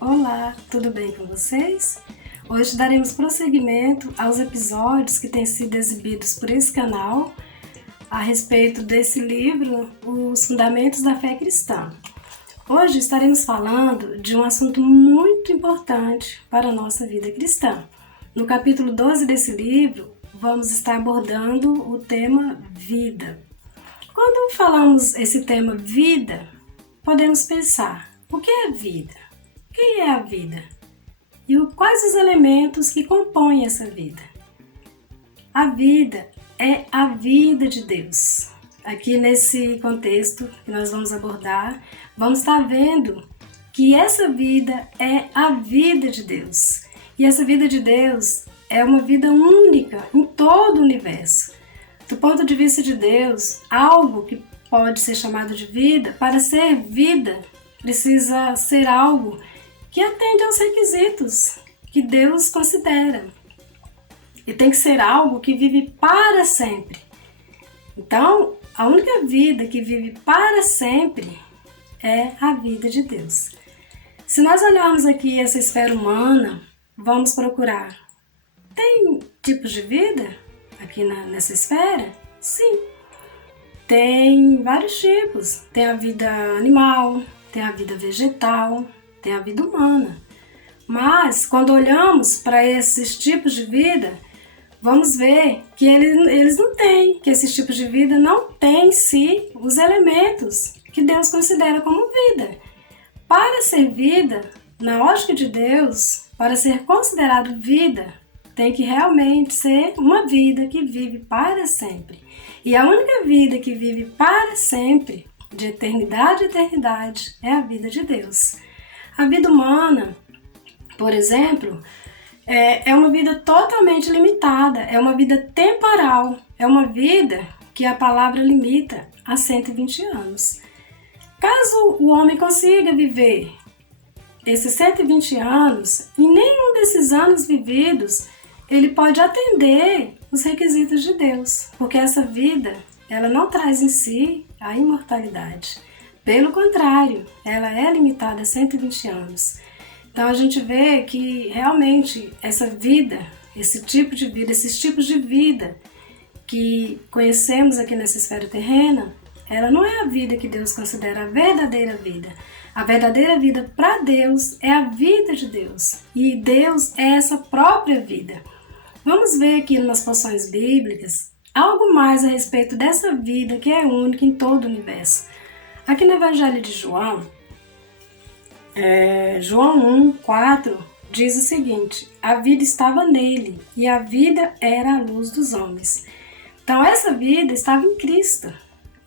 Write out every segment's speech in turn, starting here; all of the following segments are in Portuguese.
Olá, tudo bem com vocês? Hoje daremos prosseguimento aos episódios que têm sido exibidos por esse canal a respeito desse livro, Os Fundamentos da Fé Cristã. Hoje estaremos falando de um assunto muito importante para a nossa vida cristã. No capítulo 12 desse livro, vamos estar abordando o tema vida. Quando falamos esse tema vida, podemos pensar, o que é vida? O que é a vida? E quais os elementos que compõem essa vida? A vida é a vida de Deus. Aqui nesse contexto que nós vamos abordar, vamos estar vendo que essa vida é a vida de Deus. E essa vida de Deus é uma vida única em todo o universo. Do ponto de vista de Deus, algo que pode ser chamado de vida, para ser vida, precisa ser algo que atende aos requisitos que Deus considera. E tem que ser algo que vive para sempre. Então, a única vida que vive para sempre é a vida de Deus. Se nós olharmos aqui essa esfera humana, vamos procurar. Tem tipos de vida aqui nessa esfera? Sim. Tem vários tipos. Tem a vida animal, tem a vida vegetal, tem a vida humana. Mas, quando olhamos para esses tipos de vida, vamos ver que eles não têm, que esses tipos de vida não têm em si os elementos que Deus considera como vida. Para ser vida, na lógica de Deus, para ser considerado vida, tem que realmente ser uma vida que vive para sempre. E a única vida que vive para sempre, de eternidade a eternidade, é a vida de Deus. A vida humana, por exemplo, é uma vida totalmente limitada, é uma vida temporal, é uma vida que a palavra limita a 120 anos. Caso o homem consiga viver esses 120 anos, em nenhum desses anos vividos, ele pode atender os requisitos de Deus, porque essa vida, ela não traz em si a imortalidade. Pelo contrário, ela é limitada a 120 anos. Então a gente vê que realmente essa vida, esse tipo de vida, esses tipos de vida que conhecemos aqui nessa esfera terrena, ela não é a vida que Deus considera a verdadeira vida. A verdadeira vida para Deus é a vida de Deus. E Deus é essa própria vida. Vamos ver aqui nas porções bíblicas algo mais a respeito dessa vida que é única em todo o universo. Aqui no Evangelho de João, João 1:4 diz o seguinte: a vida estava nele e a vida era a luz dos homens. Então essa vida estava em Cristo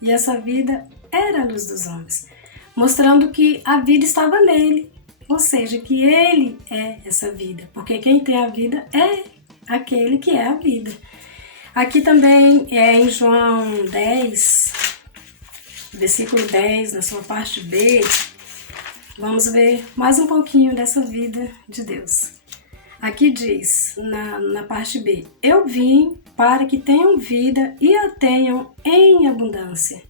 e essa vida era a luz dos homens, mostrando que a vida estava nele, ou seja, que ele é essa vida, porque quem tem a vida é aquele que é a vida. Aqui também em João 10, versículo 10, na sua parte B, vamos ver mais um pouquinho dessa vida de Deus. Aqui diz, na parte B, eu vim para que tenham vida e a tenham em abundância.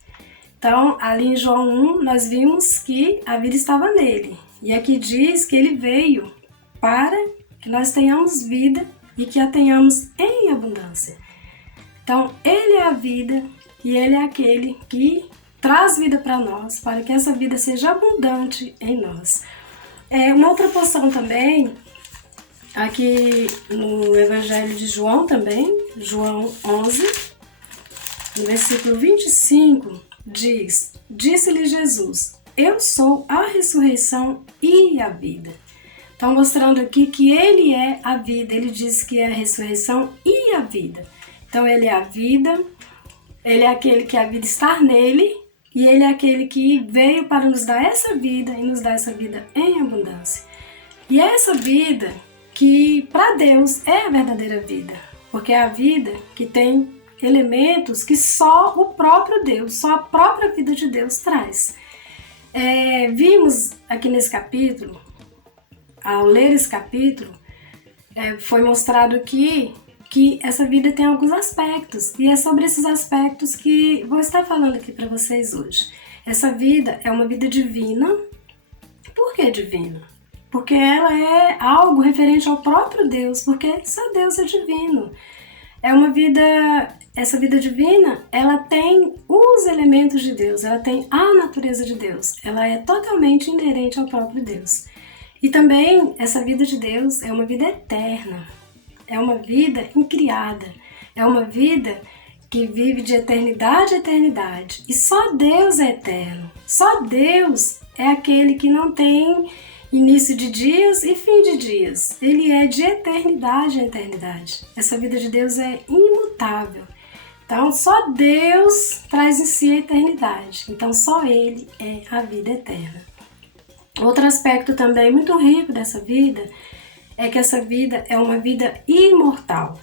Então, ali em João 1, nós vimos que a vida estava nele. E aqui diz que ele veio para que nós tenhamos vida e que a tenhamos em abundância. Então, ele é a vida e ele é aquele que traz vida para nós, para que essa vida seja abundante em nós. Uma outra porção também, aqui no Evangelho de João também, João 11, no versículo 25, diz: disse-lhe Jesus, eu sou a ressurreição e a vida. Então, mostrando aqui que ele é a vida, ele diz que é a ressurreição e a vida. Então, ele é a vida, ele é aquele que a vida está nele, e ele é aquele que veio para nos dar essa vida e nos dar essa vida em abundância. E é essa vida que, para Deus, é a verdadeira vida, porque é a vida que tem elementos que só o próprio Deus, só a própria vida de Deus traz. Vimos aqui nesse capítulo, ao ler esse capítulo, foi mostrado aqui que essa vida tem alguns aspectos, e é sobre esses aspectos que vou estar falando aqui para vocês hoje. Essa vida é uma vida divina. Por que divina? porque ela é algo referente ao próprio Deus, porque só Deus é divino. É uma vida, essa vida divina, ela tem os elementos de Deus, ela tem a natureza de Deus, ela é totalmente inerente ao próprio Deus. E também essa vida de Deus é uma vida eterna, é uma vida incriada, é uma vida que vive de eternidade a eternidade. E só Deus é eterno, só Deus é aquele que não tem início de dias e fim de dias. Ele é de eternidade a eternidade. Essa vida de Deus é imutável. Então, só Deus traz em si a eternidade. Então, só Ele é a vida eterna. Outro aspecto também muito rico dessa vida é que essa vida é uma vida imortal.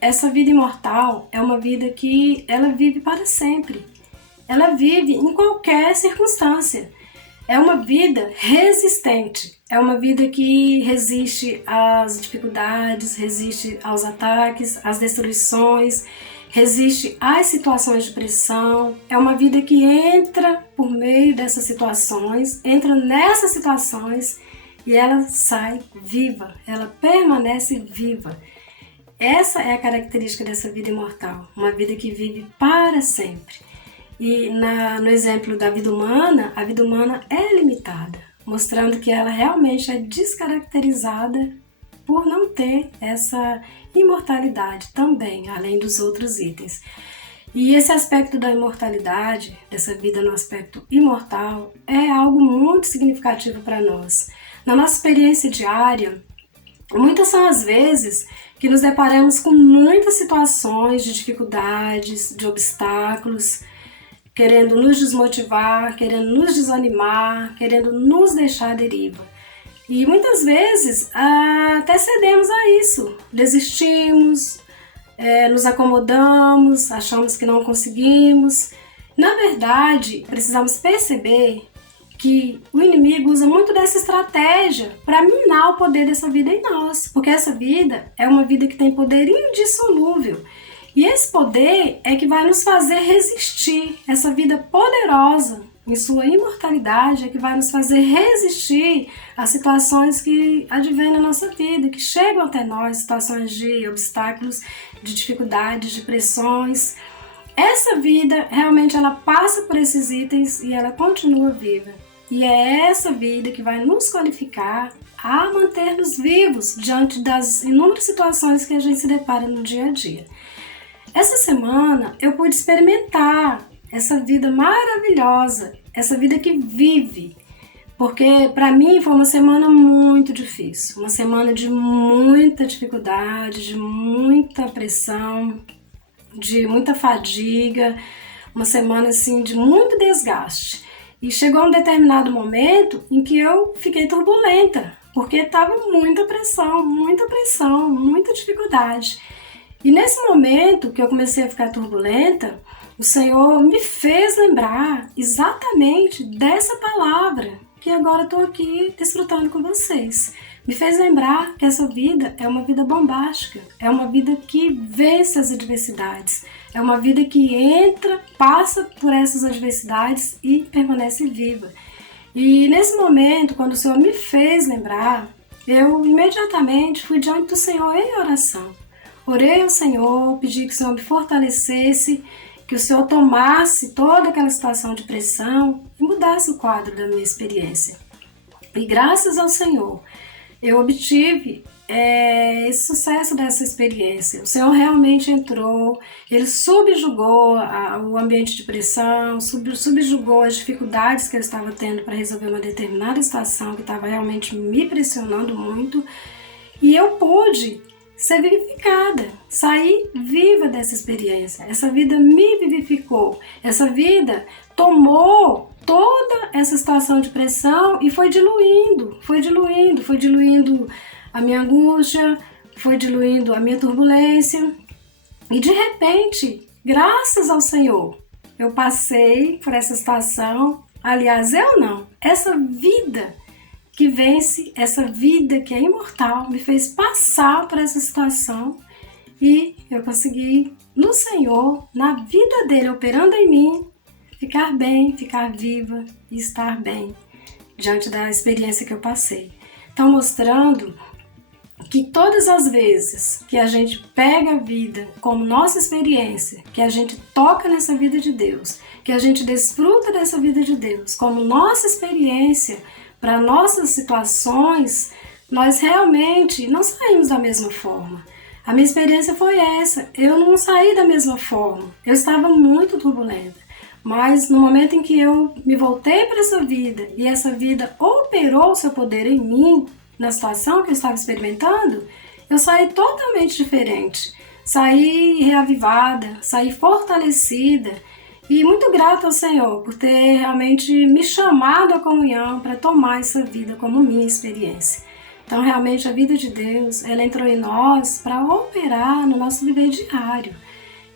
Essa vida imortal é uma vida que ela vive para sempre. Ela vive em qualquer circunstância. É uma vida resistente, é uma vida que resiste às dificuldades, resiste aos ataques, às destruições, resiste às situações de pressão. É uma vida que entra por meio dessas situações, entra nessas situações e ela sai viva, ela permanece viva. Essa é a característica dessa vida imortal, uma vida que vive para sempre. E no exemplo da vida humana, a vida humana é limitada, mostrando que ela realmente é descaracterizada por não ter essa imortalidade também, além dos outros itens. E esse aspecto da imortalidade, dessa vida no aspecto imortal, é algo muito significativo para nós. Na nossa experiência diária, muitas são as vezes que nos deparamos com muitas situações de dificuldades, de obstáculos, querendo nos desmotivar, querendo nos desanimar, querendo nos deixar à deriva. E muitas vezes até cedemos a isso, desistimos, nos acomodamos, achamos que não conseguimos. Na verdade, precisamos perceber que o inimigo usa muito dessa estratégia para minar o poder dessa vida em nós, porque essa vida é uma vida que tem poder indissolúvel. E esse poder é que vai nos fazer resistir. Essa vida poderosa, em sua imortalidade, é que vai nos fazer resistir às situações que advêm na nossa vida, que chegam até nós, situações de obstáculos, de dificuldades, de pressões. Essa vida, realmente, ela passa por esses itens e ela continua viva. E é essa vida que vai nos qualificar a manter-nos vivos diante das inúmeras situações que a gente se depara no dia a dia. Essa semana eu pude experimentar essa vida maravilhosa, essa vida que vive, porque para mim foi uma semana muito difícil, uma semana de muita dificuldade, de muita pressão, de muita fadiga, uma semana assim de muito desgaste. E chegou um determinado momento em que eu fiquei turbulenta, porque estava muita pressão, muita dificuldade. E nesse momento que eu comecei a ficar turbulenta, o Senhor me fez lembrar exatamente dessa palavra que agora estou aqui desfrutando com vocês. Me fez lembrar que essa vida é uma vida bombástica, é uma vida que vence as adversidades, é uma vida que entra, passa por essas adversidades e permanece viva. E nesse momento, quando o Senhor me fez lembrar, eu imediatamente fui diante do Senhor em oração. Orei ao Senhor, pedi que o Senhor me fortalecesse, que o Senhor tomasse toda aquela situação de pressão e mudasse o quadro da minha experiência. E graças ao Senhor, eu obtive esse sucesso dessa experiência. O Senhor realmente entrou, Ele subjugou o ambiente de pressão, subjugou as dificuldades que eu estava tendo para resolver uma determinada situação que estava realmente me pressionando muito, e eu pude ser vivificada, sair viva dessa experiência. Essa vida me vivificou, essa vida tomou toda essa situação de pressão e foi diluindo a minha angústia, foi diluindo a minha turbulência. E de repente, graças ao Senhor, eu passei por essa situação. Aliás, eu não, essa vida que vence, essa vida que é imortal, me fez passar por essa situação e eu consegui, no Senhor, na vida dele, operando em mim, ficar bem, ficar viva e estar bem diante da experiência que eu passei. estão mostrando que todas as vezes que a gente pega a vida como nossa experiência, que a gente toca nessa vida de Deus, que a gente desfruta dessa vida de Deus como nossa experiência para nossas situações, nós realmente não saímos da mesma forma. A minha experiência foi essa, eu não saí da mesma forma, eu estava muito turbulenta, mas no momento em que eu me voltei para essa vida e essa vida operou seu poder em mim, na situação que eu estava experimentando, eu saí totalmente diferente, saí reavivada, saí fortalecida e muito grata ao Senhor por ter realmente me chamado à comunhão para tomar essa vida como minha experiência. Então, realmente, a vida de Deus, ela entrou em nós para operar no nosso viver diário.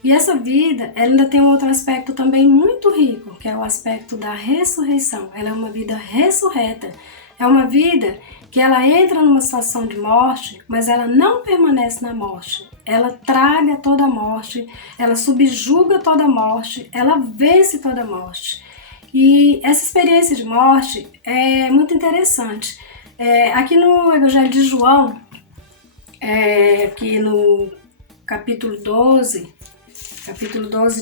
E essa vida, ela ainda tem um outro aspecto também muito rico, que é o aspecto da ressurreição. Ela é uma vida ressurreta. É uma vida que ela entra numa situação de morte, mas ela não permanece na morte. Ela traga toda a morte, ela subjuga toda a morte, ela vence toda a morte. E essa experiência de morte é muito interessante. Aqui no Evangelho de João, aqui no capítulo 12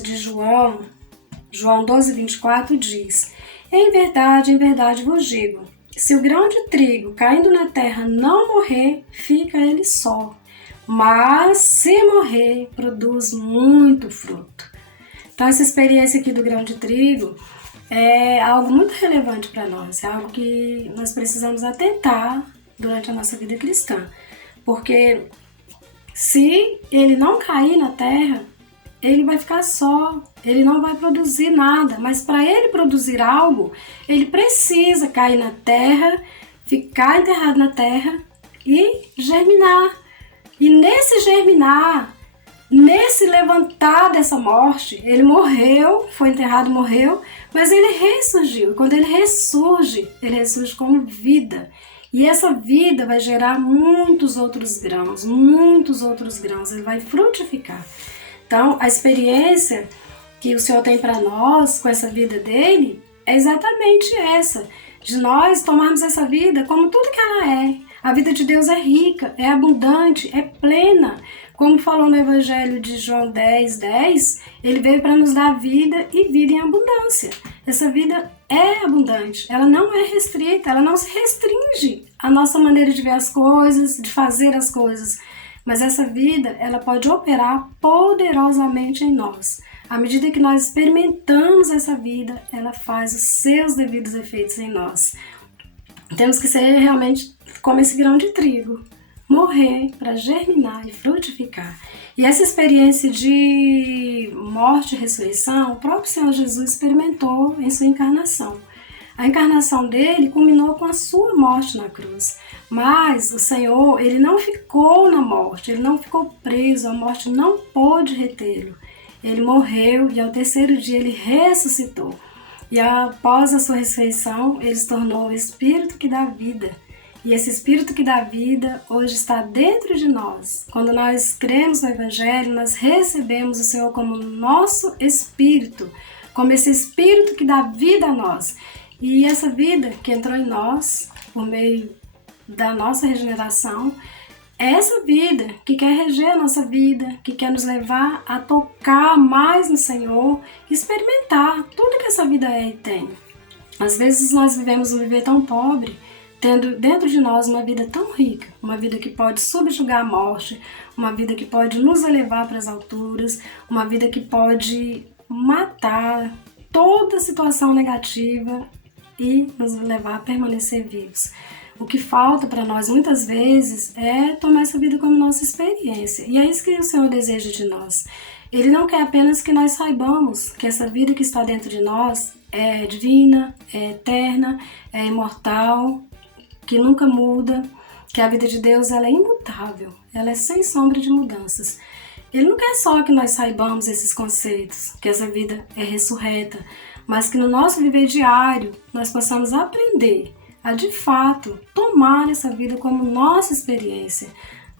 de João 12, 24 diz: em verdade vos digo, se o grão de trigo caindo na terra não morrer, fica ele só, mas se morrer, produz muito fruto. Então essa experiência aqui do grão de trigo é algo muito relevante para nós, é algo que nós precisamos atentar durante a nossa vida cristã, porque se ele não cair na terra, ele vai ficar só, ele não vai produzir nada, mas para ele produzir algo, ele precisa cair na terra, ficar enterrado na terra e germinar. E nesse germinar, nesse levantar dessa morte, ele morreu, foi enterrado, morreu, mas ele ressurgiu. E quando ele ressurge como vida. E essa vida vai gerar muitos outros grãos, ele vai frutificar. Então, a experiência que o Senhor tem para nós com essa vida dele é exatamente essa, de nós tomarmos essa vida como tudo que ela é. A vida de Deus é rica, é abundante, é plena. Como falou no Evangelho de João 10, 10, ele veio para nos dar vida e vida em abundância. Essa vida é abundante, ela não é restrita, ela não se restringe à nossa maneira de ver as coisas, de fazer as coisas. Mas essa vida, ela pode operar poderosamente em nós. À medida que nós experimentamos essa vida, ela faz os seus devidos efeitos em nós. Temos que ser realmente como esse grão de trigo, morrer para germinar e frutificar. E essa experiência de morte e ressurreição, o próprio Senhor Jesus experimentou em sua encarnação. A encarnação dele culminou com a sua morte na cruz. Mas o Senhor, ele não ficou na morte, ele não ficou preso, a morte não pôde retê-lo. Ele morreu e ao terceiro dia ele ressuscitou. E após a sua ressurreição, ele se tornou o Espírito que dá vida. E esse Espírito que dá vida hoje está dentro de nós. Quando nós cremos no Evangelho, nós recebemos o Senhor como nosso Espírito, como esse Espírito que dá vida a nós. E essa vida que entrou em nós, por meio da nossa regeneração, é essa vida que quer reger a nossa vida, que quer nos levar a tocar mais no Senhor, experimentar tudo que essa vida é e tem. Às vezes nós vivemos um viver tão pobre, tendo dentro de nós uma vida tão rica, uma vida que pode subjugar a morte, uma vida que pode nos elevar para as alturas, uma vida que pode matar toda situação negativa e nos levar a permanecer vivos. O que falta para nós muitas vezes é tomar essa vida como nossa experiência. E é isso que o Senhor deseja de nós. Ele não quer apenas que nós saibamos que essa vida que está dentro de nós é divina, é eterna, é imortal, que nunca muda, que a vida de Deus ela é imutável, ela é sem sombra de mudanças. Ele não quer só que nós saibamos esses conceitos, que essa vida é ressurreta, mas que no nosso viver diário nós possamos aprender a de fato tomar essa vida como nossa experiência,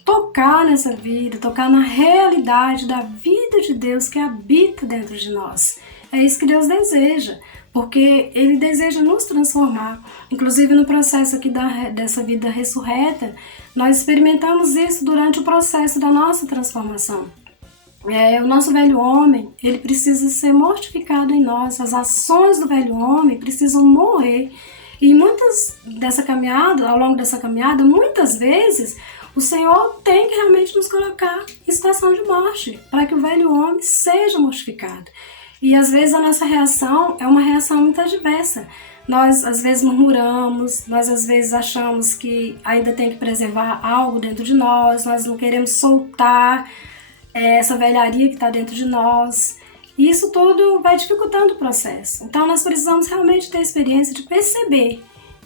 tocar nessa vida, tocar na realidade da vida de Deus que habita dentro de nós. É isso que Deus deseja, porque Ele deseja nos transformar. Inclusive no processo aqui dessa vida ressurreta, nós experimentamos isso durante o processo da nossa transformação. O nosso velho homem, ele precisa ser mortificado em nós, as ações do velho homem precisam morrer. E ao longo dessa caminhada, muitas vezes, o Senhor tem que realmente nos colocar em situação de morte, para que o velho homem seja mortificado. E às vezes a nossa reação é uma reação muito adversa. Nós às vezes murmuramos, nós às vezes achamos que ainda tem que preservar algo dentro de nós não queremos soltar essa velharia que está dentro de nós. E isso tudo vai dificultando o processo. Então nós precisamos realmente ter a experiência de perceber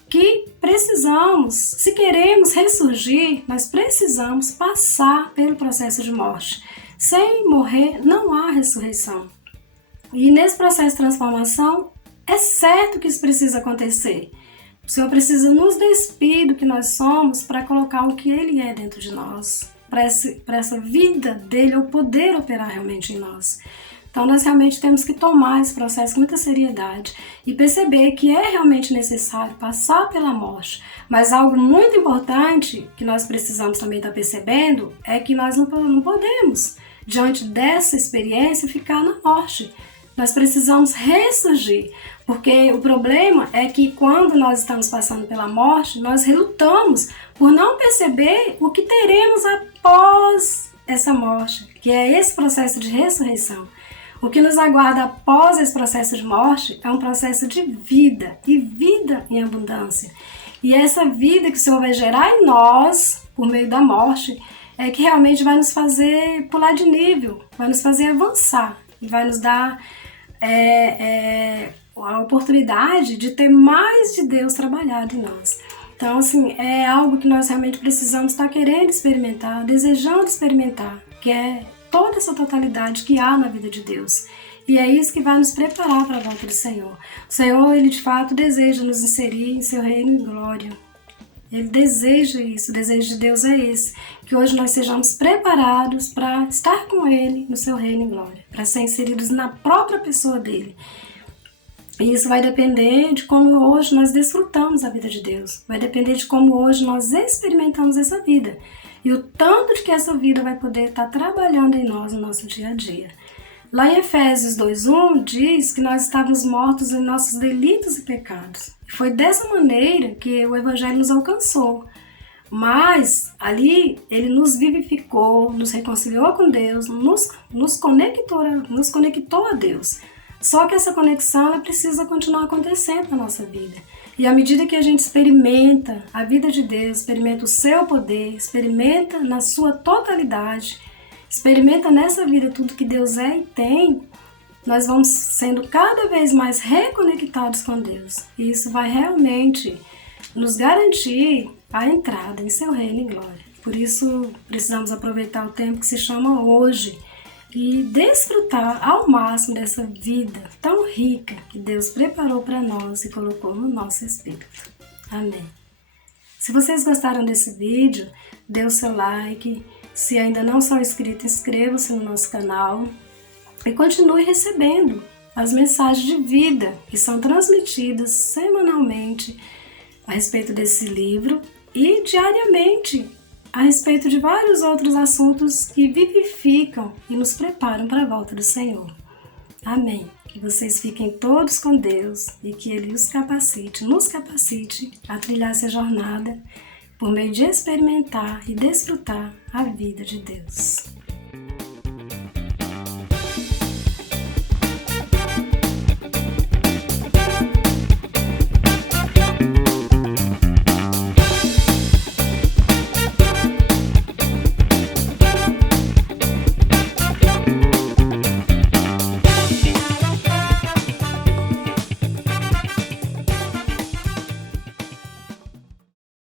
que precisamos, se queremos ressurgir, nós precisamos passar pelo processo de morte. Sem morrer não há ressurreição. E nesse processo de transformação, é certo que isso precisa acontecer. O Senhor precisa nos despir do que nós somos para colocar o que Ele é dentro de nós, para essa vida dele eu poder operar realmente em nós. Então nós realmente temos que tomar esse processo com muita seriedade e perceber que é realmente necessário passar pela morte. Mas algo muito importante que nós precisamos também estar percebendo é que nós não podemos, diante dessa experiência, ficar na morte. Nós precisamos ressurgir, porque o problema é que quando nós estamos passando pela morte, nós relutamos por não perceber o que teremos após essa morte, que é esse processo de ressurreição. O que nos aguarda após esse processo de morte é um processo de vida, e vida em abundância. E essa vida que o Senhor vai gerar em nós, por meio da morte, é que realmente vai nos fazer pular de nível, vai nos fazer avançar, e vai nos dar a oportunidade de ter mais de Deus trabalhado em nós. Então, assim, é algo que nós realmente precisamos estar querendo experimentar, desejando experimentar, que é toda essa totalidade que há na vida de Deus. E é isso que vai nos preparar para a volta do Senhor. O Senhor, Ele de fato deseja nos inserir em seu reino em glória. Ele deseja isso, o desejo de Deus é esse, que hoje nós sejamos preparados para estar com Ele no seu reino em glória, para ser inseridos na própria pessoa dEle. E isso vai depender de como hoje nós desfrutamos a vida de Deus, vai depender de como hoje nós experimentamos essa vida e o tanto de que essa vida vai poder estar trabalhando em nós no nosso dia a dia. Lá em Efésios 2:1 diz que nós estávamos mortos em nossos delitos e pecados. Foi dessa maneira que o Evangelho nos alcançou. Mas ali Ele nos vivificou, nos reconciliou com Deus, nos conectou a Deus. Só que essa conexão ela precisa continuar acontecendo na nossa vida. E à medida que a gente experimenta a vida de Deus, experimenta o seu poder, experimenta na sua totalidade, experimenta nessa vida tudo que Deus é e tem, nós vamos sendo cada vez mais reconectados com Deus. E isso vai realmente nos garantir a entrada em seu reino em glória. Por isso, precisamos aproveitar o tempo que se chama hoje e desfrutar ao máximo dessa vida tão rica que Deus preparou para nós e colocou no nosso espírito. Amém. Se vocês gostaram desse vídeo, dê o seu like. Se ainda não são inscritos, inscrevam-se no nosso canal. E continue recebendo as mensagens de vida que são transmitidas semanalmente a respeito desse livro e diariamente a respeito de vários outros assuntos que vivificam e nos preparam para a volta do Senhor. Amém. Que vocês fiquem todos com Deus e que Ele nos capacite a trilhar essa jornada por meio de experimentar e desfrutar a vida de Deus.